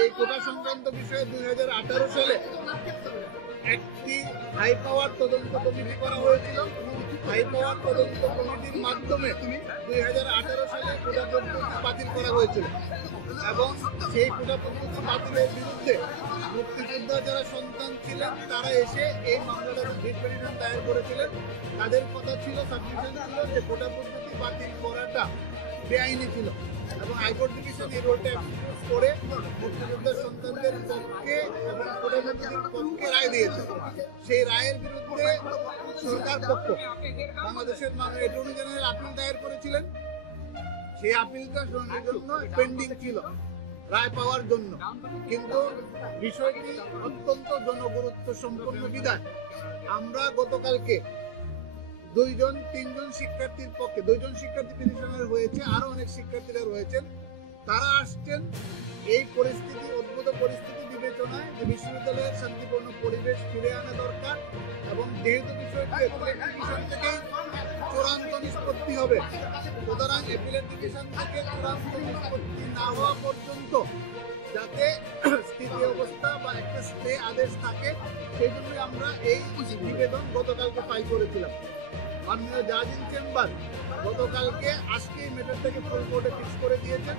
এই কোটা সংক্রান্ত বিষয়ে 2018 সালে একটি হাই পাওয়ার তদন্ত কমিটি করা হয়েছিল। হাই পাওয়ার তদন্ত কমিটির মাধ্যমে 2018 সালে কোটা পদ্ধতি বাতিল করা হয়েছিল এবং সেই কোটা পদ্ধতি বাতিলের বিরুদ্ধে মুক্তিযোদ্ধা যারা সন্তান ছিলেন তারা এসে এই মামলাটার রিট পিটিশন দায়ের করেছিলেন। তাদের কথা ছিল, সাবমিশন ছিল যে কোটা পদ্ধতি বাতিল করাটা বেআইনি ছিল এবং হাইকোর্ট ডিভিশন এই রোলটা এক্সিকিউট করে মুক্তিযোদ্ধার সন্তানদের পক্ষে এবং কোটা পদ্ধতির পক্ষে রায় দিয়েছে। সেই রায়ের বিরুদ্ধে সরকার পক্ষ বাংলাদেশের মাননীয় অ্যাটর্নি জেনারেল আপিল দায়ের করেছিলেন। সেই আপিলটা শুনানির জন্য পেন্ডিং ছিল রায় পাওয়ার জন্য, কিন্তু বিষয়টি অত্যন্ত জনগুরুত্ব সম্পন্ন বিধায় আমরা গতকালকে তিনজন শিক্ষার্থীর পক্ষে, 2 জন শিক্ষার্থী পিটিশনার হয়েছে, আরো অনেক শিক্ষার্থীরা রয়েছেন, তারা আসছেন এই পরিস্থিতি, উদ্ভূত পরিস্থিতি বিবেচনায় যে বিশ্ববিদ্যালয়ের শান্তিপূর্ণ পরিবেশ ফিরে আনা দরকার এবং যেহেতু বিষয়টি অ্যাপ্লিকেশন থেকেই চূড়ান্ত নিষ্পত্তি হবে, সুতরাং অ্যাপ্লিকেশন থেকে চূড়ান্ত নিষ্পত্তি না হওয়া পর্যন্ত যাতে স্থিতি অবস্থা বা একটা স্টে আদেশ থাকে, সেই জন্যই আমরা এই নিবেদন গতকালকে ফাইল করেছিলাম। মাননীয় জাজ ইন চেম্বার গতকালকে আজকে এই ম্যাটারটাকে ফুল কোর্টে ফিক্স করে দিয়েছেন।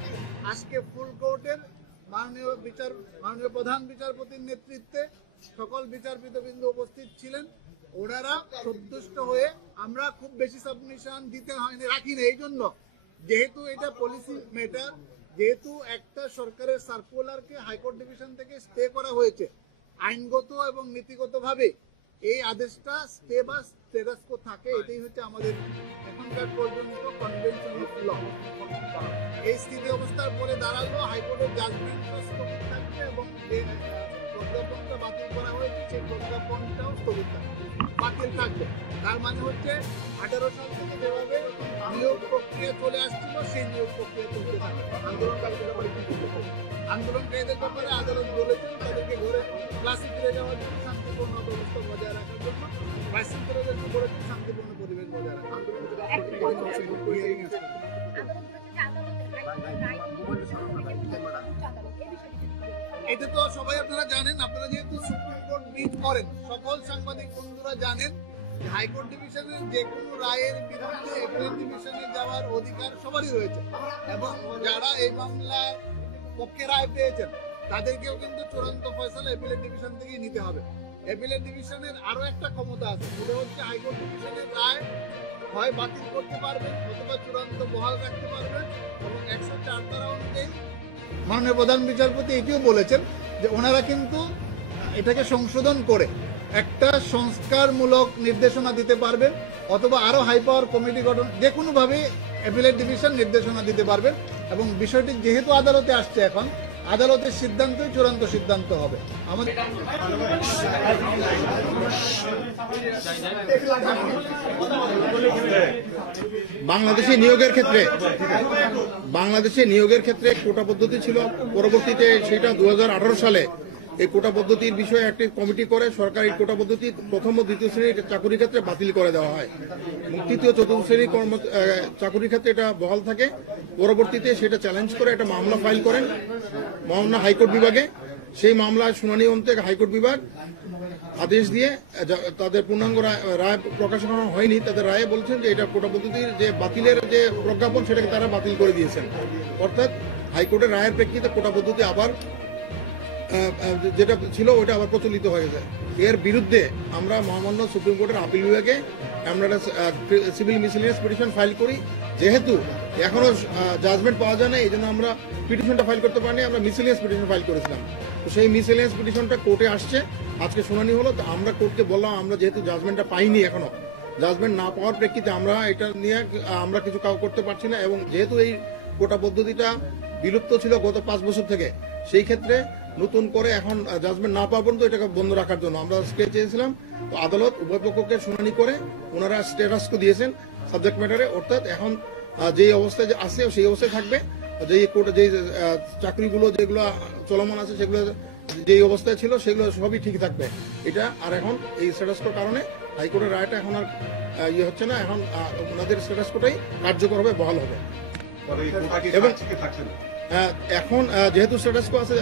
আজকে ফুল কোর্টের মাননীয় প্রধান বিচারপতির নেতৃত্বে সকল বিচারপতিবৃন্দ উপস্থিত ছিলেন। ওনারা সন্তুষ্ট হয়ে, আমরা খুব বেশি সাবমিশন দিতে হয়নি রাখিনি, এই জন্য যেহেতু এটা পলিসি ম্যাটার, যেহেতু একটা সরকারের সার্কুলারকে হাইকোর্ট ডিভিশন থেকে স্টে করা হয়েছে, আইনগত এবং নীতিগতভাবে এই আদেশটা স্টে বা স্ট্যাটাস কো থাকে, এটাই হচ্ছে আমাদের এখনকার পর্যন্ত কনভেনশন অফ ল। এই স্থিতি অবস্থার পরে দাঁড়ালো হাইকোর্টের জাজমেন্টটা স্থগিত থাকবে এবং যে প্রজ্ঞাপনটা বাতিল করা হয়েছে সেই প্রজ্ঞাপনটাও স্থগিত বাতিল থাকবে। তার মানে হচ্ছে 18 সাল থেকে যেভাবে নিয়োগ প্রক্রিয়া চলে আসছিল সেই নিয়োগ প্রক্রিয়া চলতে থাকবে। আন্দোলনকারীদের ব্যাপারে আদালত বলেছেন তাদেরকে ঘরে ক্লাসে ফিরে যাওয়ার জন্য, শান্তিপূর্ণ ব্যবস্থা বজায় রাখার জন্য, ভাইস চ্যান্সেলরদেরকে বলেছেন শান্তিপূর্ণ পরিবেশ বজায় রাখার। এটা তো সবাই আপনারা জানেন, আপনারা যেহেতু সুপ্রিম কোর্ট রিট করেন, সকল সাংবাদিক বন্ধুরা জানেন হাইকোর্ট ডিভিশনের যে কোনো রায়ের বিরুদ্ধে অ্যাপিলেট ডিভিশনে যাওয়ার অধিকার সবারই রয়েছে এবং যারা এই মামলার পক্ষে রায় পেয়েছেন তাদেরকেও কিন্তু চূড়ান্ত ফয়সালা অ্যাপিলেট ডিভিশন থেকেই নিতে হবে। অ্যাপিলেট ডিভিশনের আরো একটা ক্ষমতা আছে, সেটা হচ্ছে হাইকোর্ট ডিভিশনের রায় হয় বাতিল করতে পারবেন অথবা চূড়ান্ত বহাল রাখতে পারবেন এবং 104 ধারা অনুযায়ী মাননীয় প্রধান বিচারপতি এটিও বলেছেন যে ওনারা কিন্তু এটাকে সংশোধন করে একটা সংস্কারমূলক নির্দেশনা দিতে পারবেন অথবা আরো হাই পাওয়ার কমিটি গঠন, যে কোনোভাবে অ্যাপিলেট ডিভিশন নির্দেশনা দিতে পারবেন এবং বিষয়টি যেহেতু আদালতে আসছে, এখন আদালতের সিদ্ধান্তই চূড়ান্ত সিদ্ধান্ত হবে। আমাদের বাংলাদেশে নিয়োগের ক্ষেত্রে কোটা পদ্ধতি ছিল, পরবর্তীতে সেটা 2018 সালে এই কোটা পদ্ধতির বিষয়ে একটি কমিটি করে সরকার এই কোটা পদ্ধতি প্রথম ও দ্বিতীয় শ্রেণীর চাকুরির ক্ষেত্রে বাতিল করে দেওয়া হয় এবং তৃতীয় চতুর্থ শ্রেণীর চাকুরির ক্ষেত্রে এটা বহাল থাকে। পরবর্তীতে সেটা চ্যালেঞ্জ করে একটা মামলা ফাইল করেন মামলা হাইকোর্ট বিভাগে। সেই মামলায় শুনানি অন্তে হাইকোর্ট বিভাগ আদেশ দিয়ে তাদের পূর্ণাঙ্গ রায় প্রকাশ করা হয়নি, তাদের রায়ে বলছেন যে এটা কোটা পদ্ধতির যে বাতিলের যে প্রজ্ঞাপন সেটাকে তারা বাতিল করে দিয়েছেন। অর্থাৎ হাইকোর্টের রায়ের প্রেক্ষিতে কোটা পদ্ধতি আবার যেটা ছিল ওইটা আবার প্রচলিত হয়ে যায়। এর বিরুদ্ধে আমরা মহামান্য সুপ্রিম কোর্টের আপিল বিভাগে আমরা সিভিল মিসেলিনিয়াস পিটিশন ফাইল করি। যেহেতু এখনো জাজমেন্ট পাওয়া যায় না, এই জন্য আমরা পিটিশনটা ফাইল করতে পারিনি, আমরা মিসেলিনিয়াস পিটিশন ফাইল করেছিলাম। তো সেই মিসেলিনিয়াস পিটিশনটা কোর্টে আসছে, আজকে শুনানি হলো। তো আমরা কোর্টকে বললাম আমরা যেহেতু জাজমেন্টটা পাইনি, এখনো জাজমেন্ট না পাওয়ার প্রেক্ষিতে আমরা এটা নিয়ে আমরা কিছু কাজ করতে পারছি না এবং যেহেতু এই কোটা পদ্ধতিটা বিলুপ্ত ছিল গত 5 বছর থেকে, সেই ক্ষেত্রে নতুন করে এখন জাজমেন্ট না পাওয়া পর্যন্ত এটাকে বন্ধ রাখার জন্য আমরা স্টে চেয়েছিলাম। তো আদালত উভয় পক্ষকে শুনানি করে ওনারা স্ট্যাটাসকো দিয়েছেন সাবজেক্ট ম্যাটারে, অর্থাৎ এখন যে অবস্থায় আছে সেই অবস্থায় থাকবে। যে চাকরিগুলো যেগুলো চলমান আছে সেগুলো যেই অবস্থায় ছিল সেগুলো সবই ঠিক থাকবে। এটা আর এখন এই স্ট্যাটাসকোর কারণে হাইকোর্টের রায়টা এখন আর হচ্ছে না, এখন ওনাদের স্ট্যাটাসকোটাই কার্যকর হবে, বহাল হবে। এবং এখন যেহেতু স্ট্যাটাস কো আছে,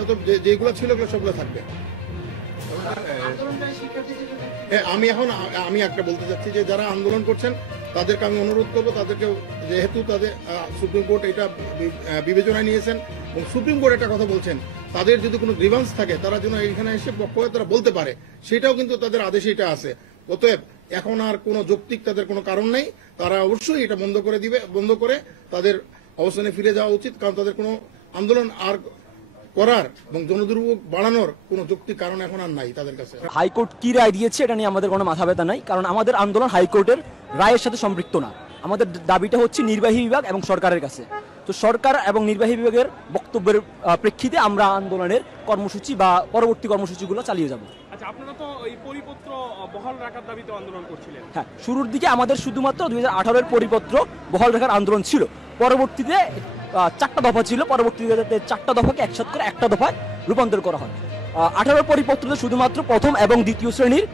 যেগুলো ছিল ওগুলো সবগুলো থাকবে। আমি একটা বলতে চাচ্ছি যে যারা আন্দোলন করছেন তাদেরকে আমি অনুরোধ করবো, তাদেরকে যেহেতু তাদের সুপ্রিম কোর্ট এটা বিবেচনায় নিয়েছেন এবং সুপ্রিম কোর্ট একটা কথা বলছেন, তাদের যদি কোনো গ্রিভান্স থাকে তারা যেন এখানে এসে পক্ষ হয়ে তারা বলতে পারে, সেটাও কিন্তু তাদের আদেশে এটা আছে। অতএব এখন আর কোনো যৌক্তিক তাদের কোনো কারণ নেই, তারা অবশ্যই এটা বন্ধ করে তাদের অবস্থানে ফিরে যাওয়া উচিত, কারণ তাদের কোনো আন্দোলন আর করার এবং জনদুর্ভোগ বাড়ানোর কোনো যৌক্তিক কারণ এখন আর নাই তাদের কাছে। হাইকোর্ট কি রায় দিয়েছে এটা নিয়ে আমাদের কোনো মাথা ব্যথা নাই, কারণ আমাদের আন্দোলন হাইকোর্টের রায়ের সাথে সম্পৃক্ত না। আমাদের দাবিটা হচ্ছে নির্বাহী বিভাগ এবং সরকারের কাছে। তো সরকার এবং নির্বাহী বিভাগের বক্তব্যের প্রেক্ষিতে আমরা আন্দোলনের কর্মসূচি বা পরবর্তী কর্মসূচিগুলো চালিয়ে যাব। আচ্ছা, আপনারা তো এই পরিপত্র বহাল রাখার দাবিতে আন্দোলন করছিলেন। হ্যাঁ, শুরুর দিকে আমাদের শুধুমাত্র 2018-এর পরিপত্র বহাল রাখার আন্দোলন ছিল। পরবর্তীতে 4টা দফা ছিল, পরবর্তীতে 4টা দফাকে একসাথে করে একটা দফায় রূপান্তর করা হয়। 18 পরিপত্রতে শুধুমাত্র প্রথম এবং দ্বিতীয় শ্রেণীর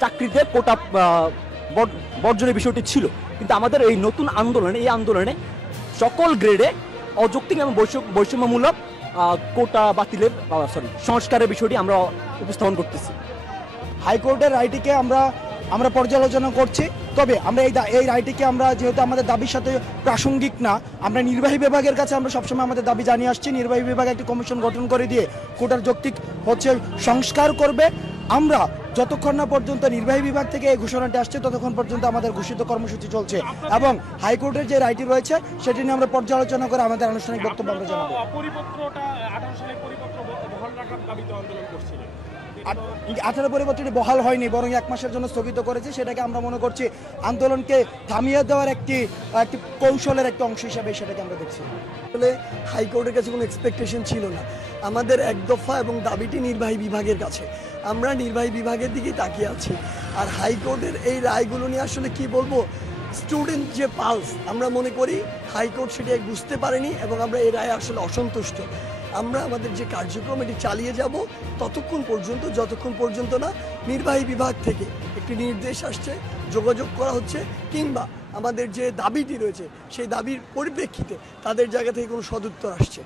চাকরিতে কোটা বর্জনের বিষয়টি ছিল, কিন্তু আমাদের এই নতুন আন্দোলনে সকল গ্রেডে অযৌক্তিক এবং বৈষম্যমূলক কোটা বাতিলের সংস্কারের বিষয়টি আমরা উপস্থাপন করতেছি। হাইকোর্টের রায়টিকে আমরা পর্যালোচনা করছি, তবে আমরা এই রায়টিকে আমরা যেহেতু আমাদের দাবির সাথে প্রাসঙ্গিক না, আমরা নির্বাহী বিভাগের কাছে আমরা সবসময় আমাদের দাবি জানিয়ে আসছি। নির্বাহী বিভাগ একটি কমিশন গঠন করে দিয়ে কোটার যৌক্তিক সংস্কার করবে। আমরা যতক্ষণ না পর্যন্ত নির্বাহী বিভাগ থেকে এই ঘোষণাটি আসছে ততক্ষণ পর্যন্ত আমাদের ঘোষিত কর্মসূচি চলছে, এবং হাইকোর্টের যে রায়টি রয়েছে সেটি নিয়ে আমরা পর্যালোচনা করে আমাদের আনুষ্ঠানিক বক্তব্য আমরা জানাবো। পরিপত্রটা 18 সালের পরিপত্র বহাল রাখার দাবিতে আন্দোলন করছিলেন। 18 পরিবর্তনটি বহাল হয়নি, বরং 1 মাসের জন্য স্থগিত করেছে। সেটাকে আমরা মনে করছি আন্দোলনকে থামিয়ে দেওয়ার একটি কৌশলের একটি অংশ হিসাবে সেটাকে আমরা দেখছি। আসলে হাইকোর্টের কাছে কোনো এক্সপেকটেশন ছিল না, আমাদের এক দফা এবং দাবিটি নির্বাহী বিভাগের কাছে। আমরা নির্বাহী বিভাগের দিকেই তাকিয়ে আছি। আর হাইকোর্টের এই রায়গুলো নিয়ে আসলে কি বলবো, স্টুডেন্ট যে পালস, আমরা মনে করি হাইকোর্ট সেটি বুঝতে পারেনি এবং আমরা এই রায়ে আসলে অসন্তুষ্ট। আমরা আমাদের যে কার্যক্রম এটি চালিয়ে যাব ততক্ষণ পর্যন্ত, যতক্ষণ পর্যন্ত না নির্বাহী বিভাগ থেকে একটি নির্দেশ আসছে, যোগাযোগ করা হচ্ছে, কিংবা আমাদের যে দাবিটি রয়েছে সেই দাবির পরিপ্রেক্ষিতে তাদের জায়গা থেকে কোনো সদুত্তর আসছে।